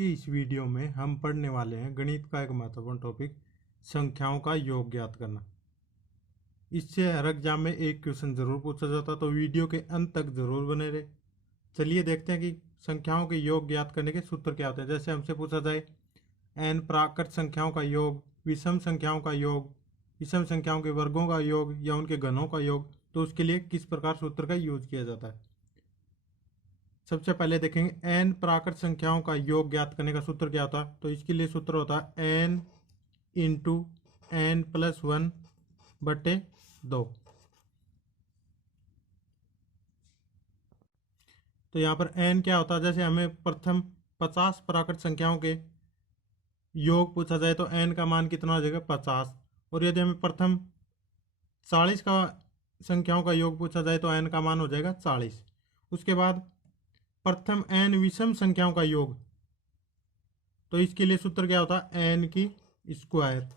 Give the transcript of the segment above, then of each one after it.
की इस वीडियो में हम पढ़ने वाले हैं गणित का एक महत्वपूर्ण टॉपिक संख्याओं का योग ज्ञात करना। इससे हर एग्जाम में एक क्वेश्चन जरूर पूछा जाता, तो वीडियो के अंत तक जरूर बने रहे। चलिए देखते हैं कि संख्याओं के योग ज्ञात करने के सूत्र क्या होते हैं। जैसे हमसे पूछा जाए n प्राकृत संख्याओं का योग, विषम संख्याओं का योग, विषम संख्याओं के वर्गों का योग या उनके घनों का योग, तो उसके लिए किस प्रकार सूत्र का यूज किया जाता है। सबसे पहले देखेंगे n प्राकृत संख्याओं का योग ज्ञात करने का सूत्र क्या होता है। तो इसके लिए सूत्र होता है n इंटू n प्लस 1 बटे 2। तो यहाँ पर n क्या होता है, जैसे हमें प्रथम 50 प्राकृत संख्याओं के योग पूछा जाए तो n का मान कितना हो जाएगा 50। और यदि हमें प्रथम 40 का संख्याओं का योग पूछा जाए तो n का मान हो जाएगा 40। उसके बाद प्रथम n विषम संख्याओं का योग, तो इसके लिए सूत्र क्या होता है n की स्क्वायर।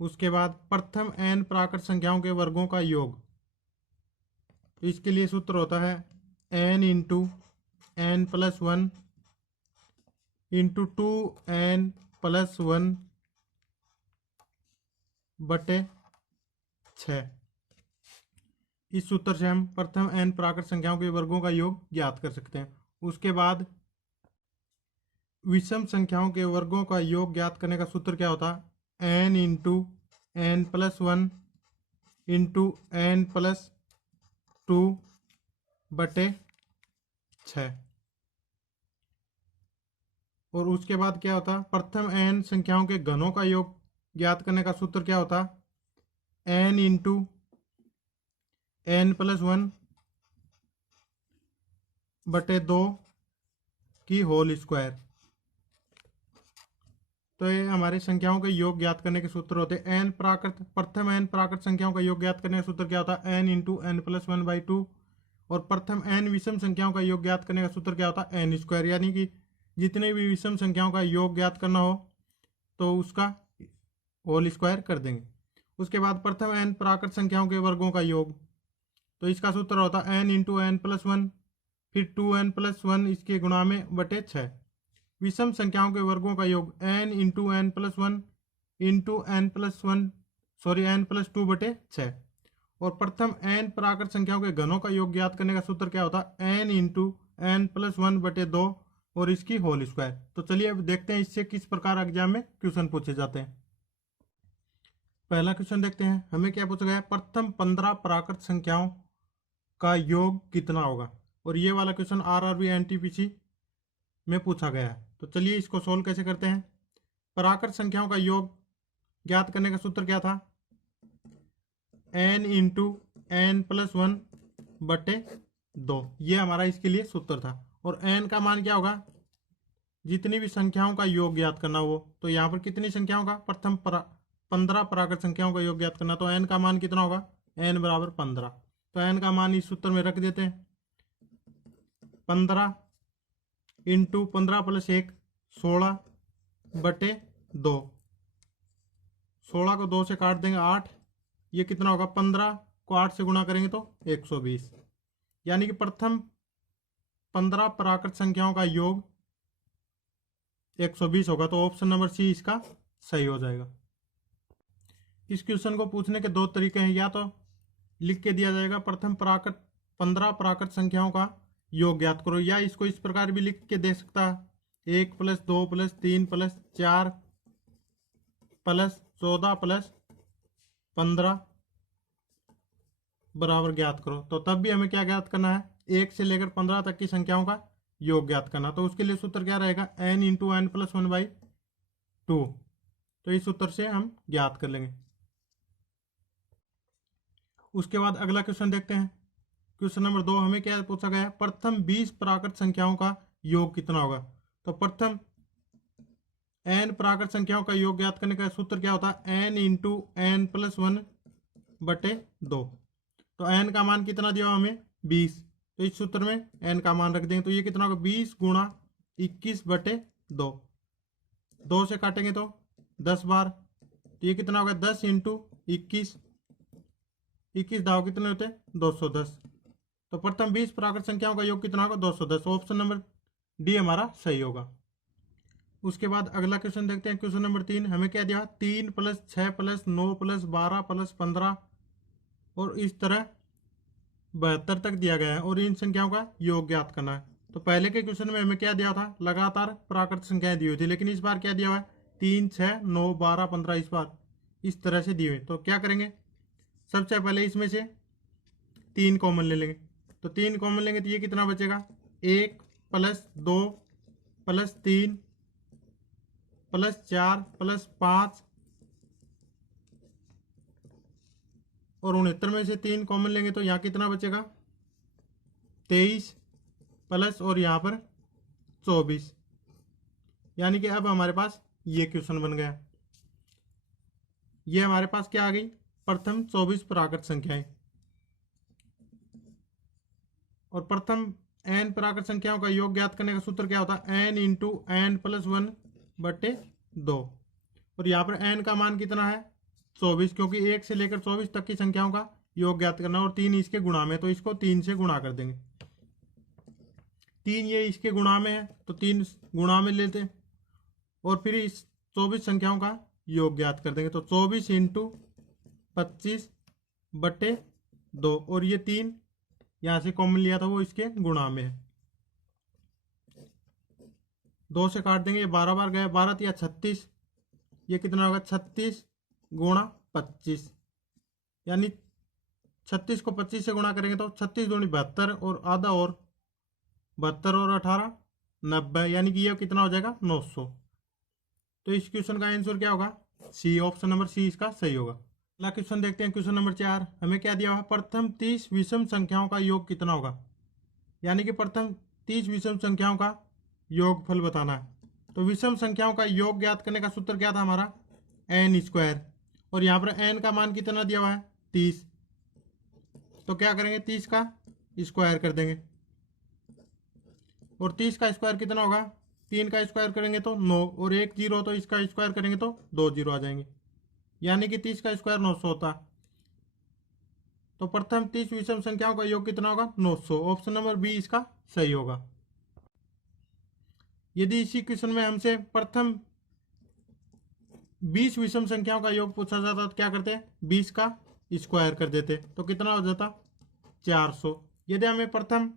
उसके बाद प्रथम n प्राकृत संख्याओं के वर्गों का योग, तो इसके लिए सूत्र होता है n into n plus 1 into 2n plus 1 बटे 6। इस सूत्र से हम प्रथम n प्राकृत संख्याओं के वर्गों का योग ज्ञात कर सकते हैं। उसके बाद विषम संख्याओं के वर्गों का योग ज्ञात करने का सूत्र क्या होता है n into n plus 1 into n plus 2 बटे 6। और उसके बाद क्या होता है प्रथम n संख्याओं के घनों का योग ज्ञात करने का सूत्र क्या होता है n इंटू n प्लस 1 बटे 2 की होल स्क्वायर। तो ये हमारे संख्याओं के योग ज्ञात करने के सूत्र होते हैं। n प्राकृत प्रथम n प्राकृत संख्याओं का योग ज्ञात करने का सूत्र क्या होता है n into n plus 1 by 2। और प्रथम n विषम संख्याओं का योग ज्ञात करने का सूत्र क्या होता है n स्क्वायर। यानी कि जितने भी विषम संख्याओं का योग ज्ञात करना हो तो उसका होल स्क्वायर कर देंगे। उसके बाद प्रथम n प्राकृत संख्याओं के वर्गों का योग, तो इसका सूत्र होता है n इंटू n प्लस 1 फिर 2n प्लस 1 इसके गुणा में बटे 6। विषम संख्याओं के वर्गों का योग n into n plus 1 into n plus 1 n plus 2 बटे 6। और प्रथम n प्राकृत संख्याओं के घनों का योग ज्ञात करने का सूत्र क्या होता है n इंटू n प्लस 1 बटे 2 और इसकी होल स्क्वायर। तो चलिए अब देखते हैं इससे किस प्रकार एग्जाम में क्वेश्चन पूछे जाते हैं। पहला क्वेश्चन देखते हैं, हमें क्या पूछा गया है प्रथम 15 प्राकृत संख्याओं का योग कितना होगा। और ये वाला क्वेश्चन आरआरबी एनटीपीसी में पूछा गया है। तो चलिए इसको सोल्व कैसे करते हैं। प्राकृत संख्याओं का योग ज्ञात करने का सूत्र क्या था n इंटू n प्लस 1 बटे 2। ये हमारा इसके लिए सूत्र था। और n का मान क्या होगा, जितनी भी संख्याओं का योग ज्ञात करना हो। तो यहाँ पर कितनी संख्याओं का प्रथम 15 प्राकृत संख्याओं का योग ज्ञात करना, तो n का मान कितना होगा n बराबर 15। तो n का मान इस सूत्र में रख देते हैं 15 इंटू 15 प्लस 1 16 बटे 2। 16 को 2 से काट देंगे 8, ये कितना होगा 15 को 8 से गुणा करेंगे तो 120। यानी कि प्रथम 15 प्राकृत संख्याओं का योग 120 होगा। तो ऑप्शन नंबर सी इसका सही हो जाएगा। इस क्वेश्चन को पूछने के दो तरीके हैं, या तो लिख के दिया जाएगा प्रथम 15 प्राकृत संख्याओं का योग ज्ञात करो, या इसको इस प्रकार भी लिख के दे सकता है 1 plus 2 plus 3 plus 4 plus 14 plus 15 बराबर ज्ञात करो। तो तब भी हमें क्या ज्ञात करना है 1 से लेकर 15 तक की संख्याओं का योग ज्ञात करना। तो उसके लिए सूत्र क्या रहेगा n into n plus 1 by 2। तो इस सूत्र से हम ज्ञात कर लेंगे। उसके बाद अगला क्वेश्चन देखते हैं। क्वेश्चन नंबर 2 हमें क्या पूछा गया है प्रथम 20 प्राकृत संख्याओं का योग कितना होगा। तो प्रथम n प्राकृत संख्याओं का योग ज्ञात करने का सूत्र क्या होता है n इंटू n प्लस 1 बटे 2। तो n का मान कितना दिया हमें 20, तो इस सूत्र में n का मान रख देंगे। तो ये कितना होगा 20 गुणा 21 बटे 2। 2 से काटेंगे तो 10 बार, तो ये कितना होगा 10 इंटू 21 दाव कितने होते 210। तो प्रथम 20 प्राकृत संख्याओं का योग कितना होगा 210। ऑप्शन नंबर डी हमारा सही होगा। उसके बाद अगला क्वेश्चन देखते हैं। क्वेश्चन नंबर 3 हमें क्या दिया, 3 + 6 + 9 + 12 + 15 और इस तरह 72 तक दिया गया है और इन संख्याओं का योग ज्ञात करना है। तो पहले के क्वेश्चन में हमें क्या दिया था, लगातार प्राकृत संख्याएं दी हुई थी, लेकिन इस बार क्या दिया हुआ है, 3, 6, 9, 12, 15 इस बार इस तरह से दिए हुए। तो क्या करेंगे, सबसे पहले इसमें से 3 कॉमन ले लेंगे। तो 3 कॉमन लेंगे तो ये कितना बचेगा, 1 + 2 + 3 + 4 + 5 और 69 में से 3 कॉमन लेंगे तो यहाँ कितना बचेगा, 23 प्लस और यहाँ पर 24। यानी कि अब हमारे पास ये क्वेश्चन बन गया। ये हमारे पास क्या आ गई, प्रथम 24 प्राकृत संख्याएं। और प्रथम n प्राकृत संख्याओं का योग ज्ञात करने का सूत्र क्या होता है, n × n + 1/2। और यहाँ पर n का मान कितना है, 24, क्योंकि 1 से लेकर 24 तक की संख्याओं का योग ज्ञात करना और 3 इसके गुणा में, तो इसको 3 से गुणा कर देंगे। 3 ये इसके गुणा में है तो 3 गुणा में लेते हैं और फिर इस 24 संख्याओं का योग ज्ञात कर देंगे। तो 24 × 25/2 और ये 3 यहाँ से कॉमन लिया था वो इसके गुणा में है, 2 से काट देंगे, 12 बार गए, 12 या 36, ये कितना होगा, 36 × 25, यानी 36 को 25 से गुणा करेंगे तो 36 दूनी 72 और आधा और 72 और 18 90, यानी कि ये कितना हो जाएगा, 900। तो इस क्वेश्चन का आंसर क्या होगा, सी, ऑप्शन नंबर सी इसका सही होगा। अगला क्वेश्चन देखते हैं। क्वेश्चन नंबर 4 हमें क्या दिया हुआ, प्रथम 30 विषम संख्याओं का योग कितना होगा। यानी कि प्रथम 30 विषम संख्याओं का योगफल बताना है। तो विषम संख्याओं का योग ज्ञात करने का सूत्र क्या था हमारा, n², और यहाँ पर n का मान कितना दिया हुआ है, 30। तो क्या करेंगे, 30 का स्क्वायर कर देंगे और 30 का स्क्वायर कितना होगा, 3 का स्क्वायर करेंगे तो 9 और 1 0, तो इसका स्क्वायर करेंगे तो 2 0 आ जाएंगे, यानी कि 30 का स्क्वायर 900 होता। तो प्रथम 30 विषम संख्याओं का योग कितना होगा, 900। ऑप्शन नंबर बी इसका सही होगा। यदि इसी क्वेश्चन में हमसे प्रथम 20 विषम संख्याओं का योग पूछा जाता तो क्या करते, 20 का स्क्वायर कर देते, तो कितना हो जाता, 400। यदि हमें प्रथम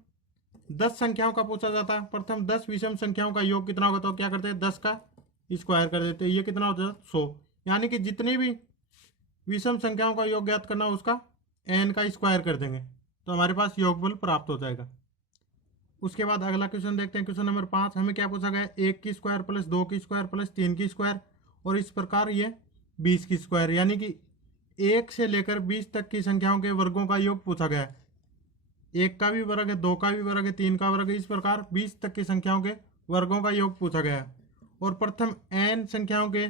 10 संख्याओं का पूछा जाता, प्रथम 10 विषम संख्याओं का योग कितना होगा, तो क्या करते हैं, 10 का स्क्वायर कर देते, ये कितना हो जाता, 100। यानी कि जितनी भी विषम संख्याओं का योग ज्ञात करना उसका n का स्क्वायर कर देंगे तो हमारे पास योगफल प्राप्त हो जाएगा। उसके बाद अगला क्वेश्चन देखते हैं। क्वेश्चन नंबर 5 हमें क्या पूछा गया, 1 की स्क्वायर + 2 की स्क्वायर + 3 की स्क्वायर और इस प्रकार ये 20 की स्क्वायर, यानी कि 1 से लेकर 20 तक की संख्याओं के वर्गों का योग पूछा गया है। 1 का भी वर्ग है, 2 का भी वर्ग है, 3 का वर्ग है, इस प्रकार 20 तक की संख्याओं के वर्गों का योग पूछा गया है। और प्रथम n संख्याओं के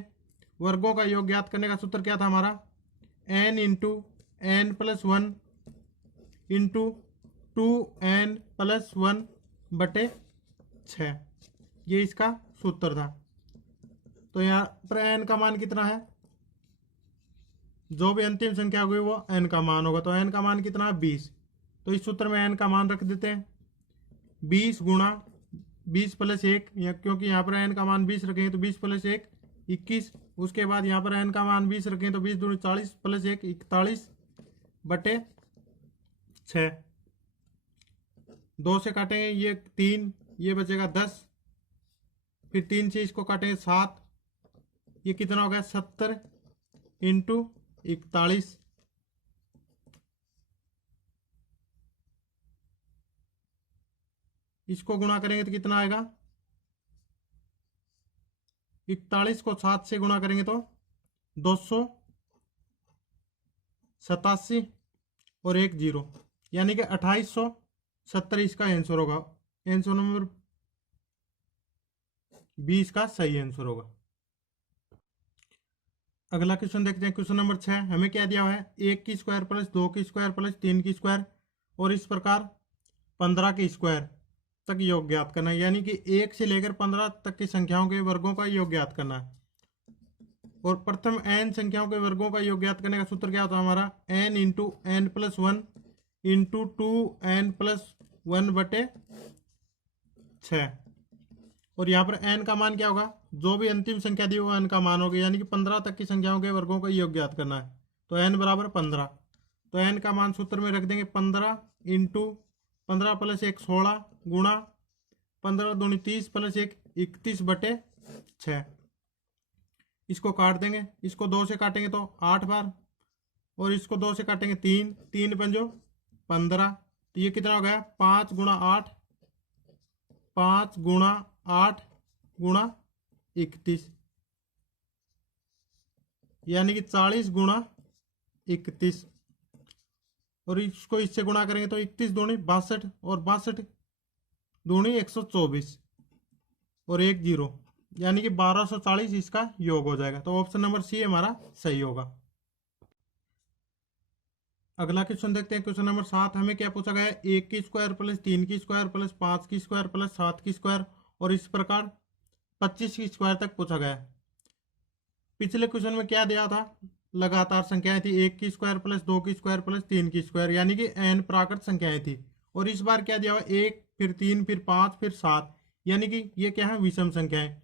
वर्गों का योग ज्ञात करने का सूत्र क्या था हमारा, n × n + 1 × 2n + 1/6, ये इसका सूत्र था। तो यहाँ पर n का मान कितना है, जो भी अंतिम संख्या होगी वो n का मान होगा, तो n का मान कितना है, 20। तो इस सूत्र में n का मान रख देते हैं, 20 × 20 + 1, क्योंकि यहाँ पर n का मान 20 रखेंगे तो 20 + 1 21। उसके बाद यहाँ पर n का मान 20 रखेंगे तो 20 दूनी 40 + 1 41/6। 2 से काटेंगे ये 3, ये बचेगा 10, फिर 3 से इसको काटेंगे 7, ये कितना हो गया, 70 × 41। इसको गुणा करेंगे तो कितना आएगा, 41 को 7 से गुणा करेंगे तो 287 और 1 0, यानी कि 2870 इसका आंसर होगा। आंसर नंबर 20 का सही आंसर होगा। अगला क्वेश्चन देखते हैं। क्वेश्चन नंबर 6 हमें क्या दिया हुआ है, 1 की स्क्वायर + 2 की स्क्वायर + 3 की स्क्वायर और इस प्रकार 15 की स्क्वायर तक योग ज्ञात करना है, यानी कि 1 से लेकर 15 तक की संख्याओं के वर्गों का योग ज्ञात करना है। और प्रथम n संख्याओं के वर्गों का योग ज्ञात करने का सूत्र क्या होता है हमारा, n × n + 1 × 2n + 1/6। और यहाँ पर n का मान क्या होगा, जो भी अंतिम संख्या दी वो n का मान होगा, यानी कि 15 तक की संख्याओं के वर्गों का योग ज्ञात करना है। तो n बराबर 15, तो n का मान सूत्र में रख देंगे 15 इंटू 15 प्लस 1 16 गुणा 15 दूनी 30 प्लस 1 31/6। इसको काट देंगे, इसको 2 से काटेंगे तो 8 बार, और इसको 2 से काटेंगे 3, 3 पंजो 15, तो ये कितना हो गया 5 गुणा 8, 5 गुणा 8 गुणा 31, यानी कि 40 गुणा 31, और इसको इससे गुणा करेंगे तो 31 दूनी 62 और 62 दूनी 124 और 1 0, यानी कि 1240 इसका योग हो जाएगा। तो ऑप्शन नंबर सी हमारा सही होगा। अगला क्वेश्चन देखते हैं, क्वेश्चन नंबर 7। हमें क्या पूछा गया है, 1 की स्क्वायर प्लस 3 की स्क्वायर प्लस 5 की स्क्वायर प्लस 7 की स्क्वायर और इस प्रकार 25 की स्क्वायर तक पूछा गया है। पिछले क्वेश्चन में क्या दिया था, लगातार संख्याएं थी, 1 की स्क्वायर प्लस 2 की स्क्वायर प्लस 3 की स्क्वायर, यानी कि n प्राकृत संख्याएं थी। और इस बार क्या दिया हुआ, 1 फिर 3 फिर 5 फिर 7, यानी कि ये क्या है विषम संख्याएं।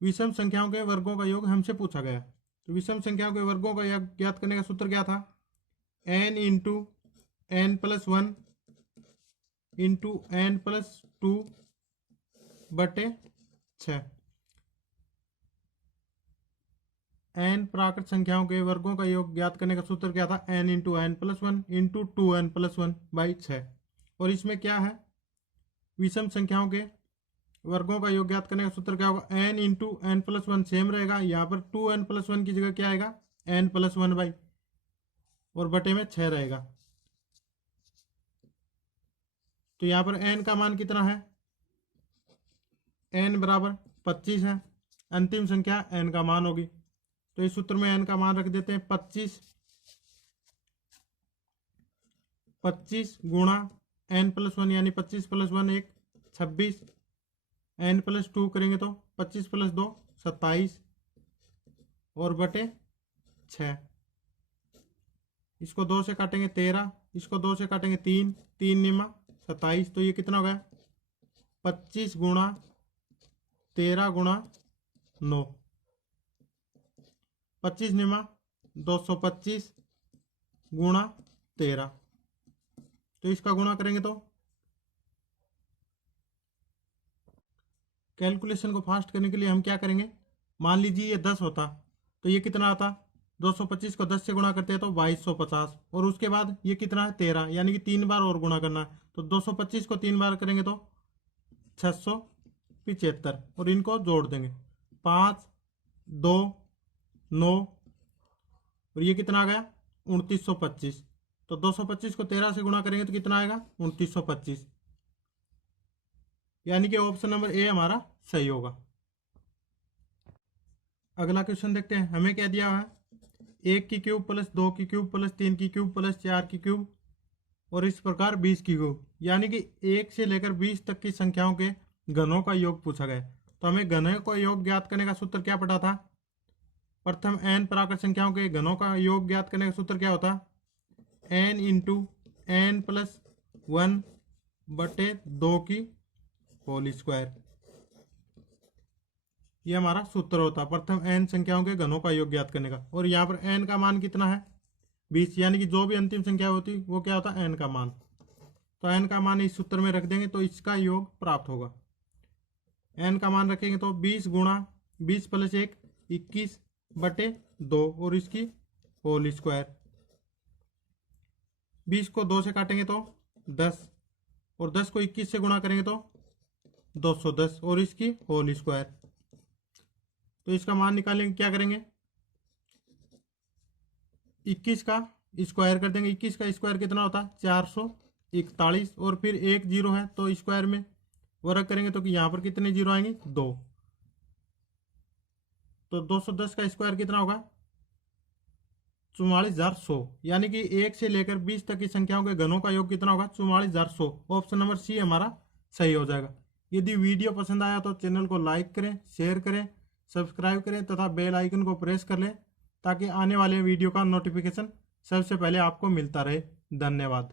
विषम संख्याओं के वर्गों का योग हमसे पूछा गया। तो विषम संख्याओं के वर्गों का योग ज्ञात करने का सूत्र क्या था, n into n plus 1 into n plus 2/6। n प्राकृत संख्याओं के वर्गों का योग ज्ञात करने का सूत्र क्या था, n into n plus 1 into 2n plus 1/6। और इसमें क्या है, विषम संख्याओं के वर्गों का योग ज्ञात करने का सूत्र क्या होगा, n into n plus 1 same रहेगा, यहाँ पर 2n प्लस 1 की जगह क्या आएगा n प्लस 1 और बटे में 6 रहेगा। तो यहाँ पर n का मान कितना है, n बराबर 25 है, अंतिम संख्या n का मान होगी। तो इस सूत्र में n का मान रख देते हैं 25 गुणा n प्लस 1, यानी 25 प्लस 1 1 26, n प्लस 2 करेंगे तो 25 प्लस 2 27 और बटे 6। इसको 2 से काटेंगे 13, इसको 2 से काटेंगे 3, 3 निमा 27, तो ये कितना हो गया 25 गुणा 13 गुणा 9, 25 निमा 225 गुणा 13, तो इसका गुणा करेंगे तो कैलकुलेशन को फास्ट करने के लिए हम क्या करेंगे, मान लीजिए ये 10 होता तो ये कितना आता, 225 को 10 से गुणा करते हैं तो 2250, और उसके बाद ये कितना है 13, यानी कि 3 बार और गुणा करना है। तो 225 को 3 बार करेंगे तो 675, और इनको जोड़ देंगे 5 2 9, और ये कितना आ गया 2925। तो 225 को 13 से गुणा करेंगे तो कितना आएगा 2925, यानी कि ऑप्शन नंबर ए हमारा सही होगा। अगला क्वेश्चन देखते हैं, हमें क्या दिया हुआ है, 1 की क्यूब प्लस 2 की क्यूब प्लस 3 की क्यूब प्लस 4 की क्यूब और इस प्रकार 20 की क्यूब, यानी कि 1 से लेकर 20 तक की संख्याओं के घनों का योग पूछा गया। तो हमें घनों का योग ज्ञात करने का सूत्र क्या पता था, प्रथम n प्राकृत संख्याओं के घनों का योग ज्ञात करने का सूत्र क्या होता, n इंटू n प्लस 1/2 की होल स्क्वायर, ये हमारा सूत्र होता प्रथम n संख्याओं के घनों का योग ज्ञात करने का। और यहाँ पर n का मान कितना है 20, यानी कि जो भी अंतिम संख्या होती वो क्या होता n का मान। तो n का मान इस सूत्र में रख देंगे तो इसका योग प्राप्त होगा। n का मान रखेंगे तो 20 गुणा 20 प्लस 1 21/2 और इसकी होल स्क्वायर, 20 को 2 से काटेंगे तो 10 और 10 को 21 से गुणा करेंगे तो 210 और इसकी होल स्क्वायर। तो इसका मान निकालेंगे, क्या करेंगे 21 का स्क्वायर कर देंगे, 21 का स्क्वायर कितना होता है 441, और फिर 1 जीरो है तो स्क्वायर में वर्ग करेंगे तो यहाँ पर कितने जीरो आएंगे 2, तो 210 का स्क्वायर कितना होगा 44,100, यानी कि 1 से लेकर 20 तक की संख्याओं के घनों का योग कितना होगा 44,100। ऑप्शन नंबर सी हमारा सही हो जाएगा। यदि वीडियो पसंद आया तो चैनल को लाइक करें, शेयर करें, सब्सक्राइब करें तथा बेल आइकन को प्रेस कर लें ताकि आने वाले वीडियो का नोटिफिकेशन सबसे पहले आपको मिलता रहे। धन्यवाद।